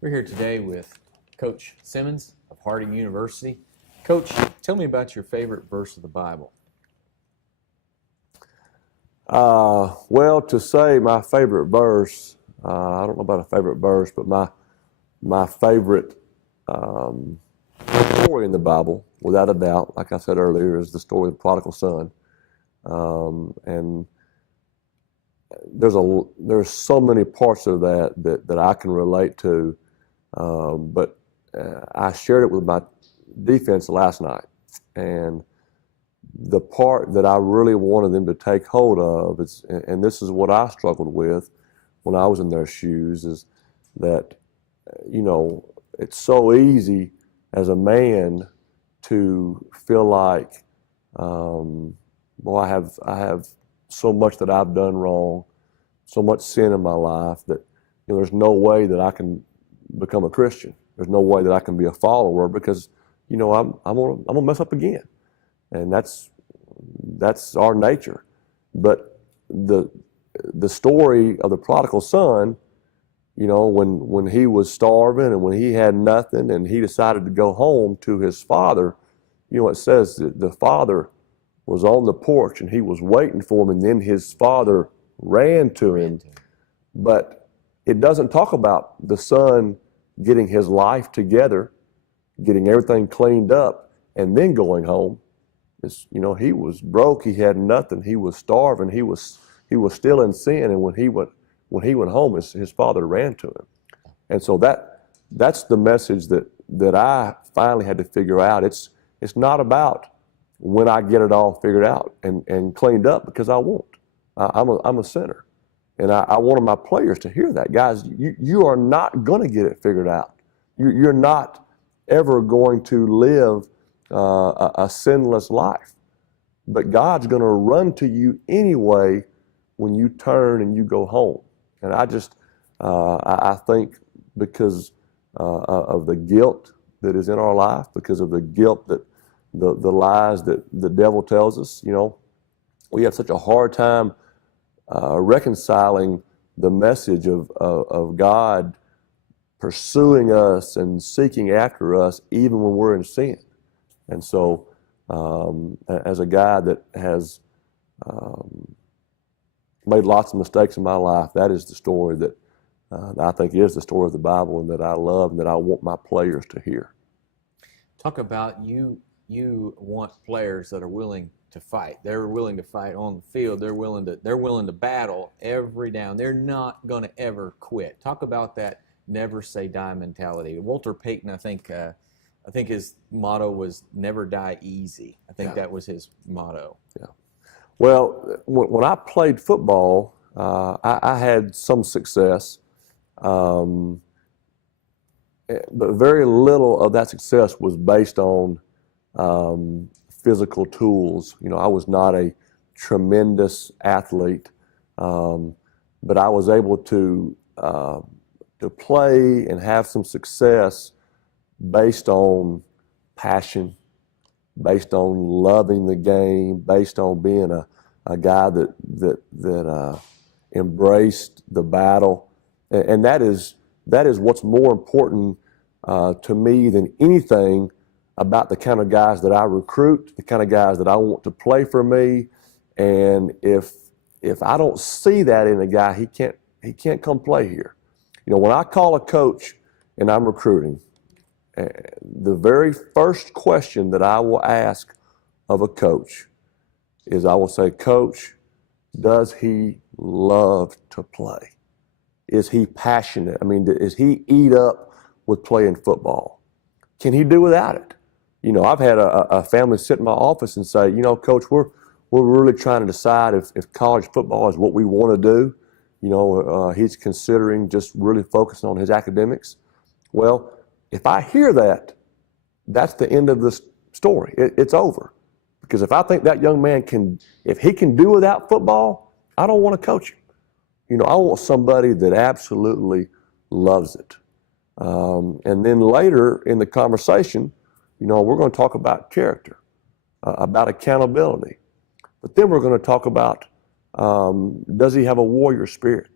We're here today with Coach Simmons of Harding University. Coach, tell me about your favorite verse of the Bible. Well, to say my favorite verse, I don't know about a favorite verse, but my favorite story in the Bible, without a doubt, like I said earlier, is the story of the prodigal son. And there's so many parts of that I can relate to, but I shared it with my defense last night, and the part that I really wanted them to take hold of is, and this is what I struggled with when I was in their shoes, is that, it's so easy as a man to feel like, I have so much that I've done wrong, so much sin in my life that, there's no way that I can become a Christian. There's no way that I can be a follower because, I'm gonna mess up again. And that's our nature. But the story of the prodigal son, when he was starving and when he had nothing and he decided to go home to his father, it says that the father was on the porch and he was waiting for him, and then his father ran to him. But it doesn't talk about the son getting his life together, getting everything cleaned up, and then going home. He was broke, he had nothing, he was starving, he was still in sin, and when he went home, his father ran to him. And so that's the message that I finally had to figure out. It's not about when I get it all figured out and cleaned up, because I won't. I'm a sinner. And I wanted my players to hear that. Guys, you are not going to get it figured out. You're not ever going to live a sinless life. But God's going to run to you anyway when you turn and you go home. And I think because of the guilt that is in our life, because of the guilt that the lies that the devil tells us, we have such a hard time reconciling the message of God pursuing us and seeking after us even when we're in sin. And so, as a guy that has made lots of mistakes in my life, that is the story that I think is the story of the Bible, and that I love and that I want my players to hear. Talk about you want players that are willing to fight. They're willing to fight on the field. They're willing to battle every down. They're not going to ever quit. Talk about that never say die mentality. Walter Payton, I think his motto was never die easy. I think that was his motto. Yeah. Well, when I played football, I had some success, but very little of that success was based on physical tools. I was not a tremendous athlete, but I was able to play and have some success based on passion, based on loving the game, based on being a guy that embraced the battle, and that is what's more important to me than anything about the kind of guys that I recruit, the kind of guys that I want to play for me. And if I don't see that in a guy, he can't come play here. When I call a coach and I'm recruiting, the very first question that I will ask of a coach is, I will say, Coach, does he love to play? Is he passionate? Is he eat up with playing football? Can he do without it? I've had a family sit in my office and say, Coach, we're really trying to decide if college football is what we want to do. He's considering just really focusing on his academics. Well, if I hear that, that's the end of the story. It's over. Because if I think that young man if he can do without football, I don't want to coach him. I want somebody that absolutely loves it. And then later in the conversation, we're going to talk about character, about accountability. But then we're going to talk about, does he have a warrior spirit?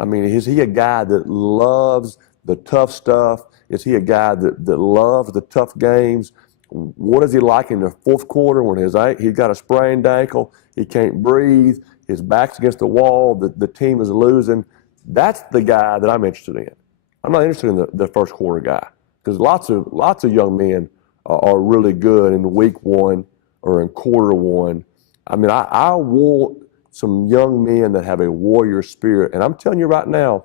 Is he a guy that loves the tough stuff? Is he a guy that loves the tough games? What is he like in the fourth quarter when he's got a sprained ankle, he can't breathe, his back's against the wall, the team is losing? That's the guy that I'm interested in. I'm not interested in the first quarter guy, because lots of young men are really good in week one or in quarter one. I mean, I want some young men that have a warrior spirit, and I'm telling you right now,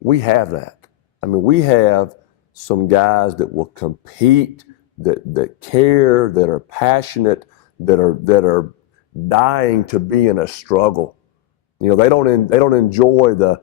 we have that. I mean, we have some guys that will compete, that care, that are passionate, that are dying to be in a struggle. You know, they don't enjoy the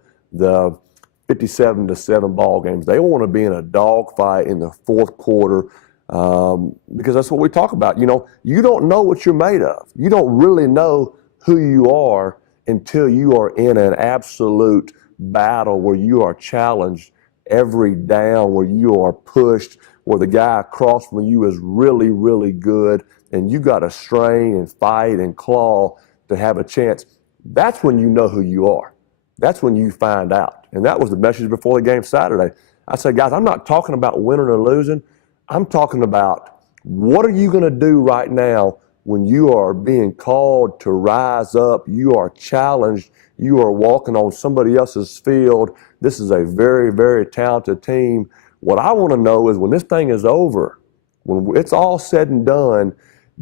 57-7 ball games. They want to be in a dogfight in the fourth quarter, because that's what we talk about. You know, you don't know what you're made of. You don't really know who you are until you are in an absolute battle where you are challenged every down, where you are pushed, where the guy across from you is really, really good, and you got to strain and fight and claw to have a chance. That's when you know who you are. That's when you find out. And that was the message before the game Saturday. I said, guys, I'm not talking about winning or losing. I'm talking about what are you going to do right now when you are being called to rise up, you are challenged, you are walking on somebody else's field. This is a very, very talented team. What I want to know is when this thing is over, when it's all said and done,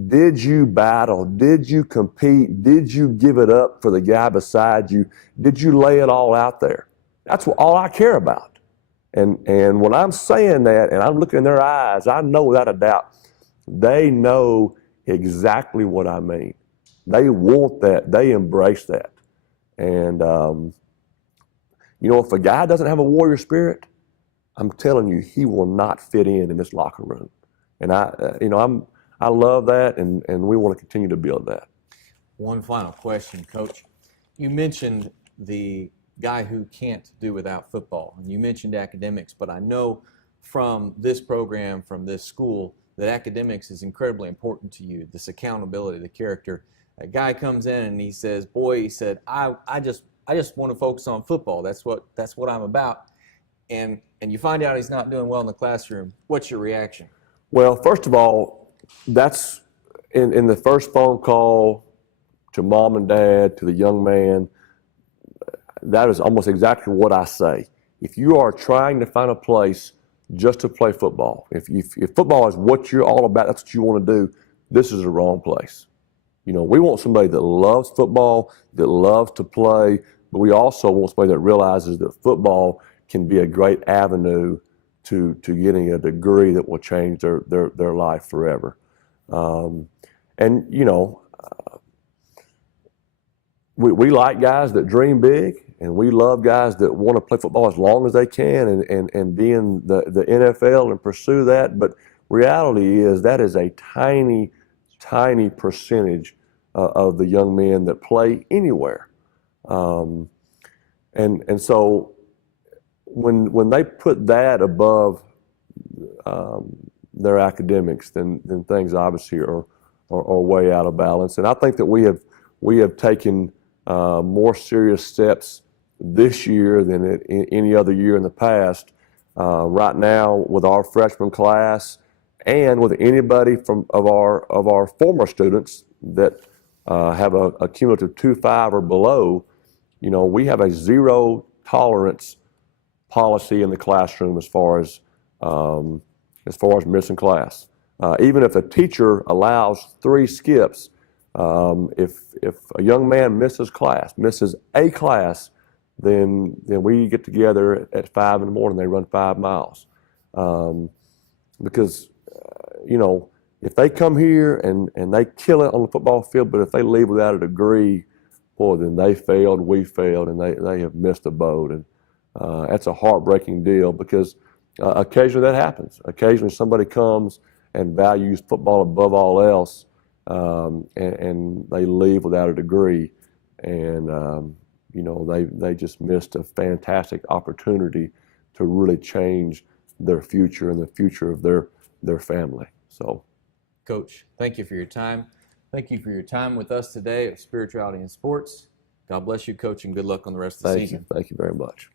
did you battle? Did you compete? Did you give it up for the guy beside you? Did you lay it all out there? That's all I care about. And when I'm saying that and I'm looking in their eyes, I know without a doubt they know exactly what I mean. They want that. They embrace that. And, you know, if a guy doesn't have a warrior spirit, I'm telling you, he will not fit in this locker room. And I love that, and we want to continue to build that. One final question, Coach. You mentioned the guy who can't do without football, and you mentioned academics, but I know from this program, from this school, that academics is incredibly important to you, this accountability, the character. A guy comes in and he says, boy, he said, I just want to focus on football. That's what I'm about. And you find out he's not doing well in the classroom. What's your reaction? Well, first of all, that's in the first phone call to mom and dad, to the young man, that is almost exactly what I say. If you are trying to find a place just to play football, if football is what you're all about, that's what you want to do, this is the wrong place. You know, we want somebody that loves football, that loves to play, but we also want somebody that realizes that football can be a great avenue to getting a degree that will change their life forever. And, you know, we like guys that dream big, and we love guys that want to play football as long as they can and be in the NFL and pursue that. But reality is that is a tiny, tiny percentage of the young men that play anywhere. And so when they put that above their academics, then things obviously are way out of balance. And I think that we have taken more serious steps this year than any other year in the past. Right now, with our freshman class, and with anybody of our former students that have a cumulative 2.5 or below, you know, we have a zero tolerance policy in the classroom as far as missing class. Even if a teacher allows 3 skips, if a young man misses a class, then we get together at 5 in the morning. They run 5 miles, because you know, if they come here and they kill it on the football field, but if they leave without a degree, boy, then they failed, we failed, and they have missed the boat. And that's a heartbreaking deal, because occasionally that happens. Occasionally somebody comes and values football above all else, and they leave without a degree, and you know, they just missed a fantastic opportunity to really change their future and the future of their family. So, Coach, thank you for your time. Thank you for your time with us today of Spirituality in Sports. God bless you, Coach, and good luck on the rest of the season. Thank you very much.